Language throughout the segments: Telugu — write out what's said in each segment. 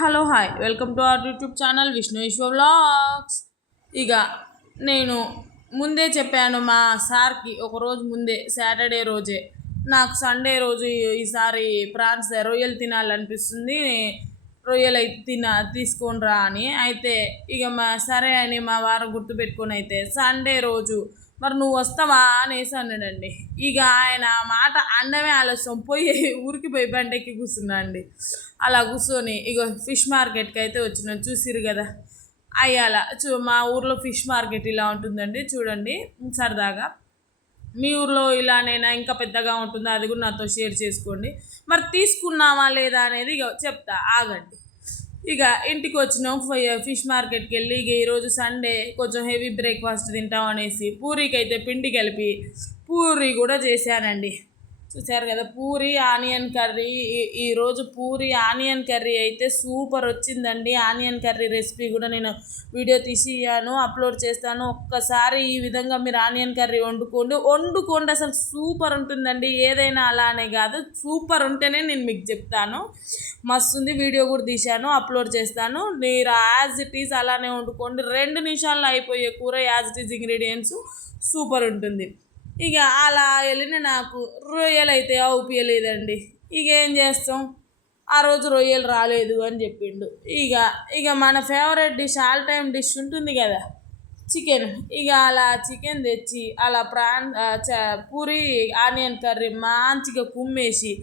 Hello hi welcome to our YouTube channel Vishnu విశ్వ వ్లాగ్స్. ఇక నేను ముందే చెప్పాను మా సార్కి ఒకరోజు ముందే, సాటర్డే రోజే నాకు సండే రోజు ఈసారి ప్రాన్స్ రొయ్యలు తినాలనిపిస్తుంది, రొయ్యలు అయితే తీసుకొని రా అని. అయితే ఇక సరే అని మా వారు గుర్తుపెట్టుకొని అయితే సండే రోజు మరి నువ్వు వస్తావా అనేసి అన్నాడండి. ఇక ఆయన మాట అండమే ఆలస్యం, పోయి ఊరికి పోయి బండెక్కి కూర్చున్నా అండి. అలా కూర్చొని ఇక ఫిష్ మార్కెట్కి అయితే వచ్చినాం, చూసిరు కదా అయ్యాల. మా ఊర్లో ఫిష్ మార్కెట్ ఇలా ఉంటుందండి, చూడండి సరదాగా. మీ ఊర్లో ఇలానైనా ఇంకా పెద్దగా ఉంటుందా, అది కూడా నాతో షేర్ చేసుకోండి. మరి తీసుకున్నామా లేదా అనేది ఇక చెప్తా, ఆగండి. ఇక ఇంటికి వచ్చినాం, ఫిష్ మార్కెట్కి వెళ్ళి ఇక ఈరోజు సండే కొంచెం హెవీ బ్రేక్ఫాస్ట్ తింటాం అనేసి పూరీకి అయితే పిండి కలిపి పూరీ కూడా చేశానండి. చూసారు కదా, పూరి ఆనియన్ కర్రీ. ఈరోజు పూరి ఆనియన్ కర్రీ అయితే సూపర్ వచ్చిందండి. ఆనియన్ కర్రీ రెసిపీ కూడా నేను వీడియో తీసి అప్లోడ్ చేస్తాను. ఒక్కసారి ఈ విధంగా మీరు ఆనియన్ కర్రీ వండుకోండి, అసలు సూపర్ ఉంటుందండి. ఏదైనా అలానే కాదు, సూపర్ ఉంటేనే నేను మీకు చెప్తాను. మస్తు ఉంది, వీడియో కూడా తీశాను, అప్లోడ్ చేస్తాను. మీరు యాజ్ ఇట్ ఈజ్ అలానే వండుకోండి, 2 నిమిషాల్లో అయిపోయే కూర, as it is ingredients super ఉంటుంది. ఇక అలా వెళ్ళిన నాకు రొయ్యలు అయితే అవుపియలేదండి. ఇక ఏం చేస్తాం, ఆ రోజు రొయ్యలు రాలేదు అని చెప్పిండు. ఇక మన favourite dish, all time dish ఉంటుంది కదా, చికెన్. ఇక అలా చికెన్ తెచ్చి అలా పూరి ఆనియన్ కర్రీ మంచిగా కుమ్మేసి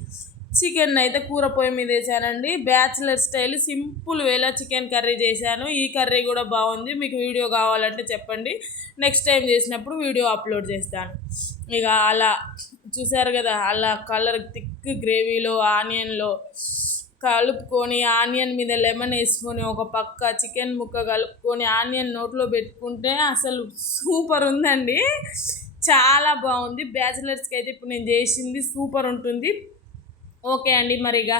చికెన్ అయితే కూర పొయ్యి మీద వేసానండి. బ్యాచిలర్ స్టైల్ సింపుల్ వేలా చికెన్ కర్రీ చేశాను. ఈ కర్రీ కూడా బాగుంది, మీకు వీడియో కావాలంటే చెప్పండి, నెక్స్ట్ టైం చేసినప్పుడు వీడియో అప్లోడ్ చేస్తాను. ఇక అలా చూసారు కదా, అలా కలర్ థిక్ గ్రేవీలో ఆనియన్లో కలుపుకొని, ఆనియన్ మీద లెమన్ వేసుకొని ఒక పక్క చికెన్ ముక్క కలుపుకొని ఆనియన్ నోట్లో పెట్టుకుంటే అసలు సూపర్ ఉందండి, చాలా బాగుంది. బ్యాచిలర్స్కి అయితే ఇప్పుడు నేను చేసింది సూపర్ ఉంటుంది. ఓకే అండి, మరిగా